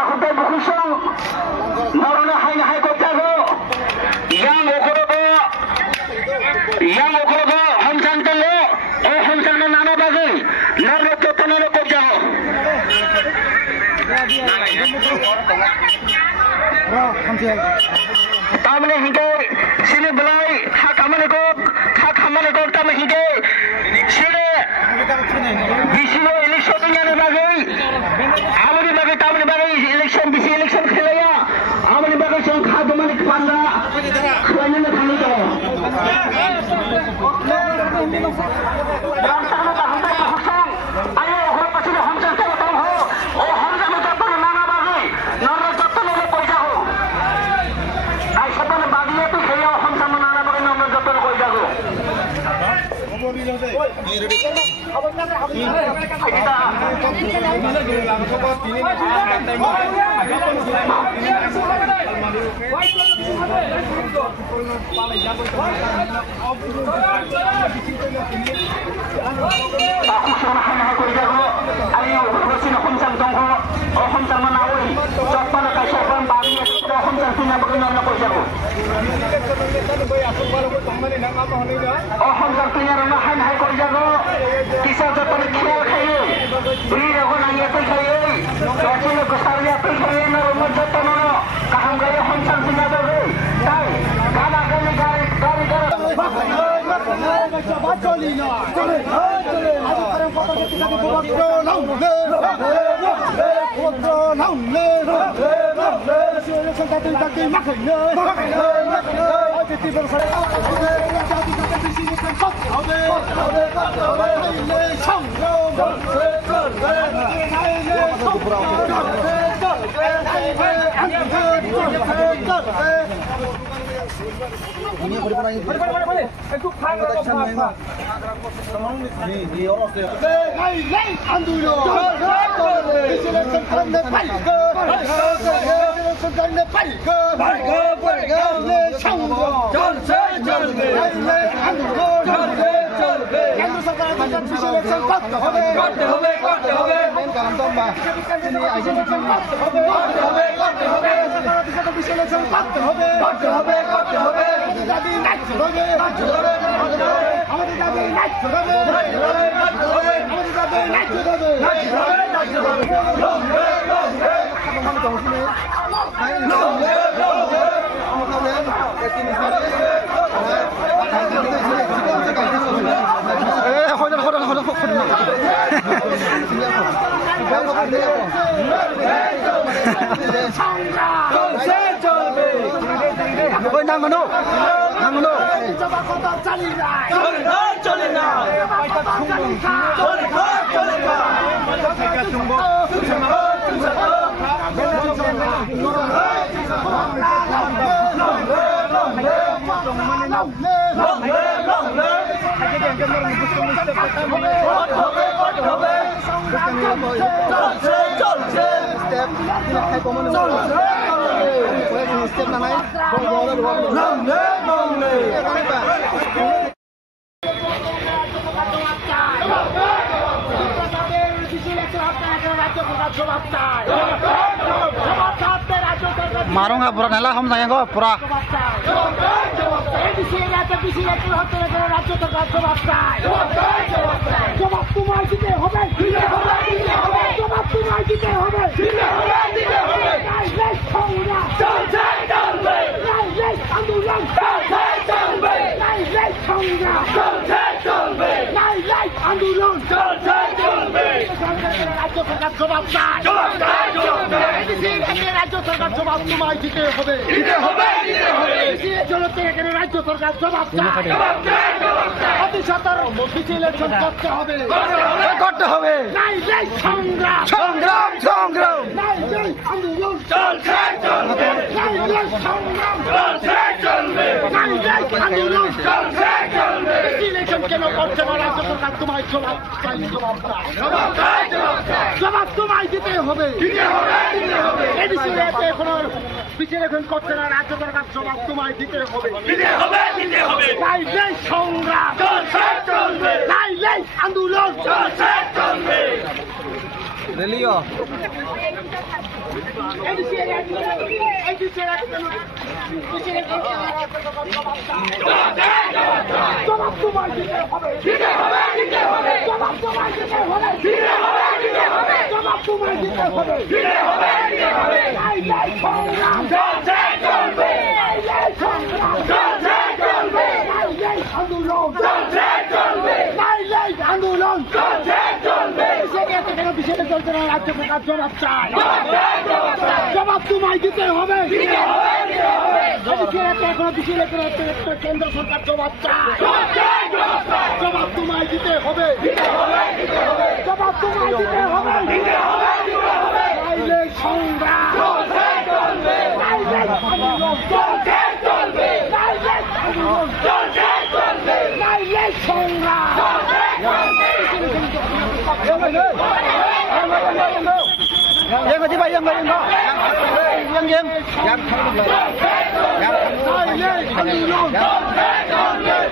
takutai bukusong marona hai kotago yang okorogo hamsan tele hamsan nana bagi narro totanero kojago tamne hige sini belai hak amane ko tamne hige sini bisilo election ngane bagi amane bagi tamne bagi election bisi election khelaya amane bagi song khado mane panda khwani na khani to yang sana ta huntai khosong ayo ho pachile hamjan to tam ho o hamjan ta par nana bagi narro totanero kojago ai sabane bagiye to khelaya hamjan nana bagi narro totanero kojago kisah jatuh khel khaye beri aku nanya tu khaye kacil besarnya tu khaye na rumah jatuh no kaham gaya hamsan singa doge tai kana kali gari मारूंगा पूरा नला हम जाएंगे पूरा জবাব তোমায় দিতে হবে কেন্দ্র সরকার জবাব চায় জবাব তোমায় দিতে হবে জবাব তোমায় দিতে হবে নাইলে সংগ্রাম নাইলে আন্দোলন নাইলে সংগ্রাম Yang aja Pak, yang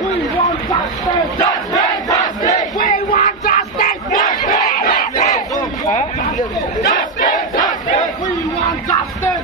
we want justice. We want justice. We want justice.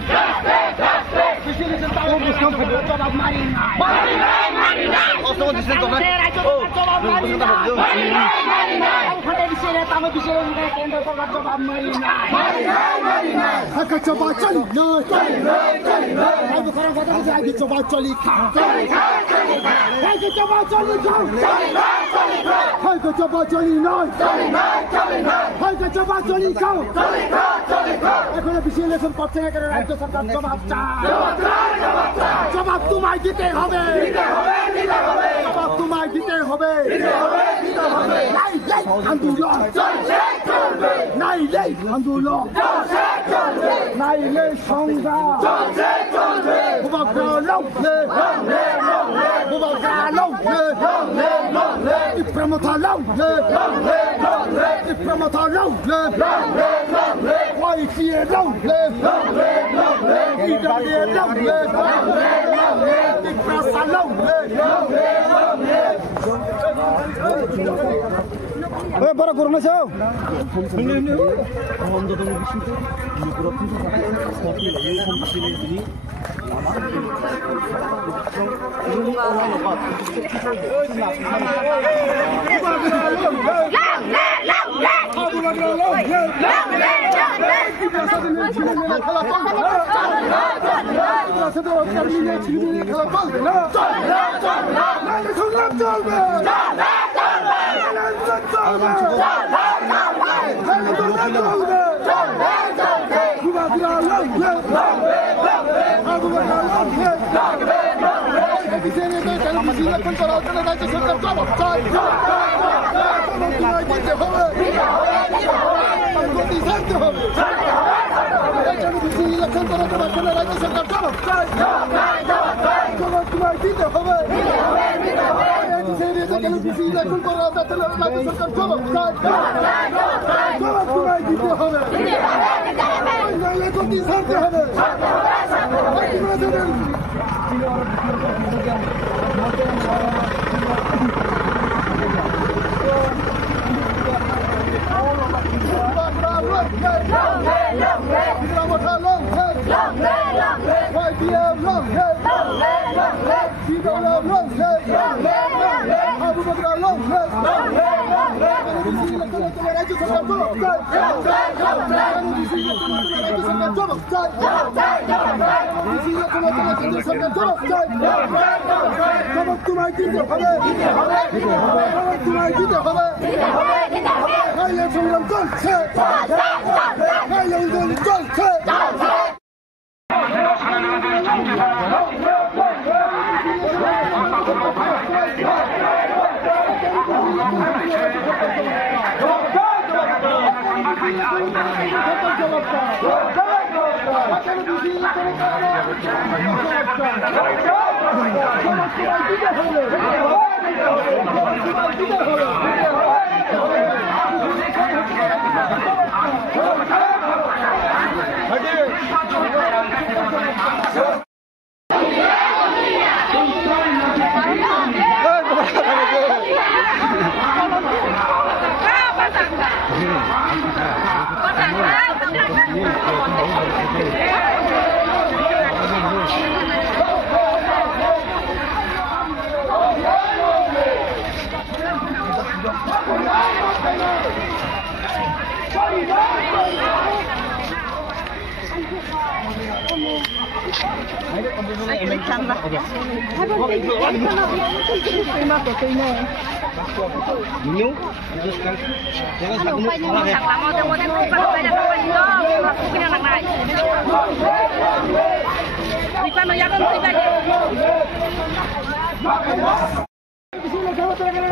জবাব তোমায় দিতে হবে জবাব তোমায় দিতে হবে নাইলে আন্দোলন নাইলে আন্দোলন নাইলে সংগ্রাম Para kurang aja. Apa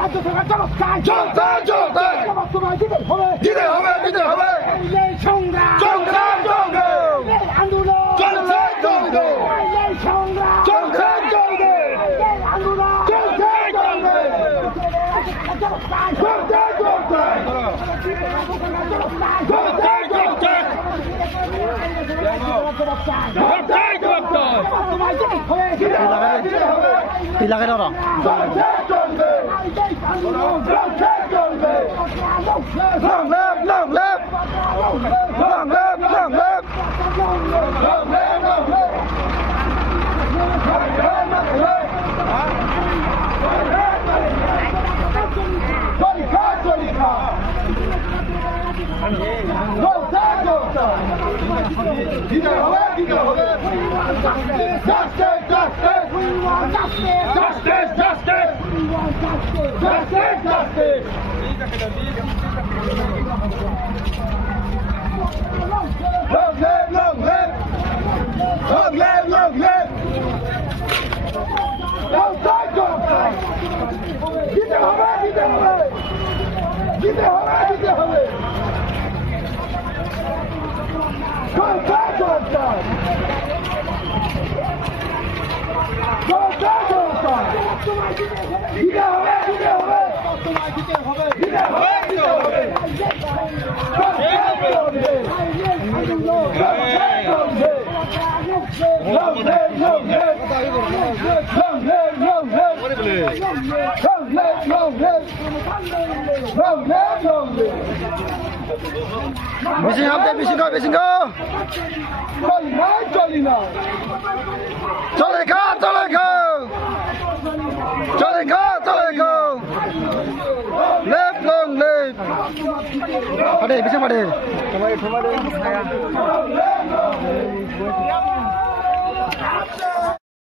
রাজ্য সরকার চলো দিতে হবে সংগ্রাম আন্দোলন Bilangin orang. Bising go. Chole go. Left long left. Ade, bising ade.